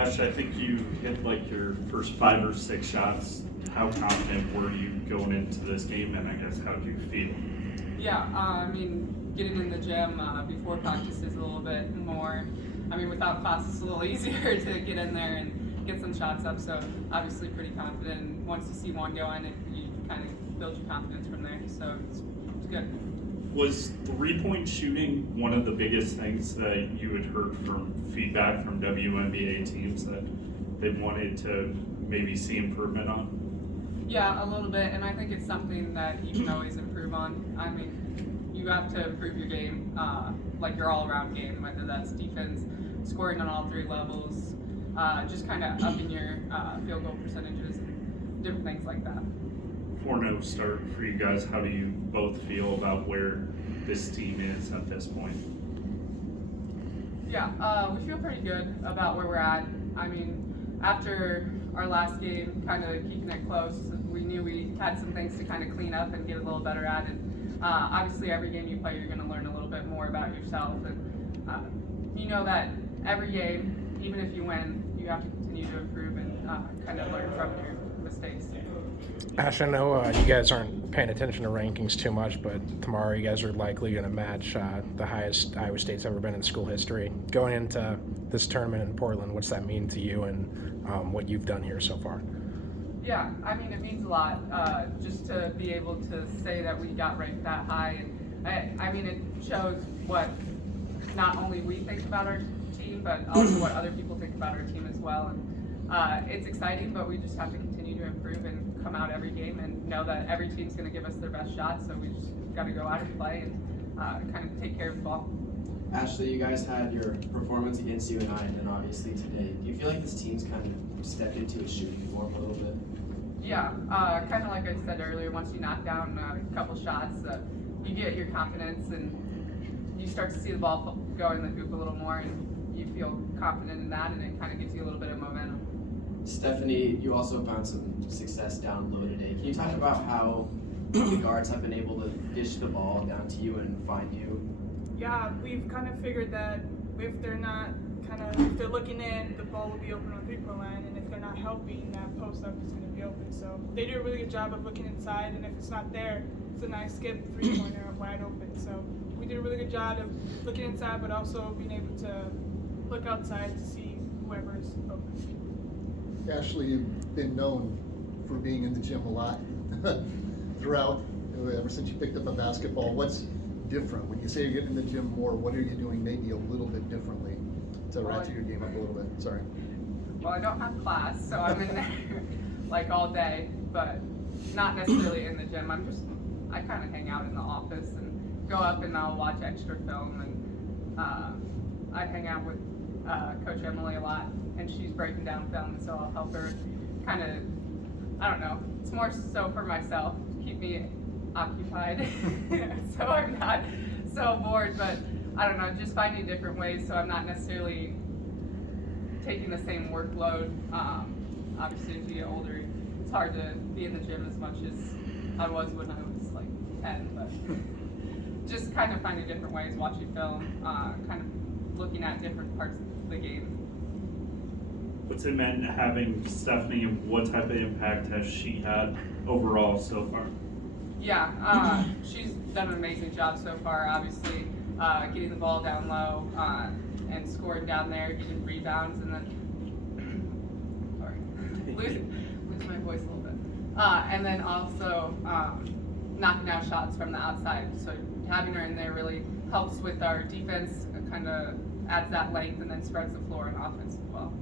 Ash, I think you hit like your first 5 or 6 shots. How confident were you going into this game, and I guess how did you feel? Yeah, I mean, getting in the gym before practice is a little bit more. I mean, without class, it's a little easier to get in there and get some shots up. So obviously, pretty confident. And once you see one go in, you kind of build your confidence from there. So it's good. Was 3-point shooting one of the biggest things that you had heard from feedback from WNBA teams that they wanted to maybe see improvement on? Yeah, a little bit, and I think it's something that you can always improve on. I mean, you have to improve your game, like your all-around game, whether that's defense, scoring on all 3 levels, just kind of upping your field goal percentages, and different things like that. 4-0 start for you guys. How do you both feel about where this team is at this point? Yeah, we feel pretty good about where we're at. I mean, after our last game, kind of keeping it close, we knew we had some things to kind of clean up and get a little better at. And obviously, every game you play, you're going to learn a little bit more about yourself. And you know that every game, even if you win, you have to continue to improve and kind of learn from your mistakes. Ash, I know you guys aren't paying attention to rankings too much, but tomorrow you guys are likely going to match the highest Iowa State's ever been in school history. Going into this tournament in Portland, what's that mean to you and what you've done here so far? Yeah, I mean, it means a lot just to be able to say that we got ranked that high. And I mean, it shows what not only we think about our team, but also what other people think about our team as well. And it's exciting, but we just have to continue to improve and come out every game and know that every team's going to give us their best shot. So we just got to go out and play and kind of take care of the ball. Ashley, you guys had your performance against UNI and then obviously today. Do you feel like this team's kind of stepped into a shooting form a little bit? Yeah, kind of like I said earlier, once you knock down a couple shots, you get your confidence and you start to see the ball go in the hoop a little more and you feel confident in that and it kind of gives you a little bit of momentum. Stephanie, you also found some success down low today. Can you talk about how the guards have been able to dish the ball down to you and find you? Yeah, we've kind of figured that if they're looking in, the ball will be open on 3-point line, and if they're not helping, that post up is going to be open. So they do a really good job of looking inside, and if it's not there, it's a nice skip 3-pointer wide open. So we did a really good job of looking inside, but also being able to look outside to see whoever's open. Ashley, you've been known for being in the gym a lot throughout, ever since you picked up a basketball. What's different? When you say you're getting in the gym more, what are you doing maybe a little bit differently to ratchet your game up a little bit? Sorry. Well, I don't have class, so I'm in there like all day, but not necessarily in the gym. I kind of hang out in the office and go up and I'll watch extra film, and I hang out with Coach Emily a lot, and she's breaking down film, so I'll help her kind of, I don't know, it's more so for myself, to keep me occupied, so I'm not so bored, but I don't know, just finding different ways so I'm not necessarily taking the same workload. Obviously, as you get older, it's hard to be in the gym as much as I was when I was like 10, but just kind of finding different ways, watching film, kind of looking at different parts of the game. What's it meant having Stephanie, and what type of impact has she had overall so far? Yeah, she's done an amazing job so far, obviously, getting the ball down low and scoring down there, getting rebounds, and then, sorry, lose my voice a little bit. And then also knocking down shots from the outside. So having her in there really helps with our defense, kind of adds that length and then spreads the floor on offense as well.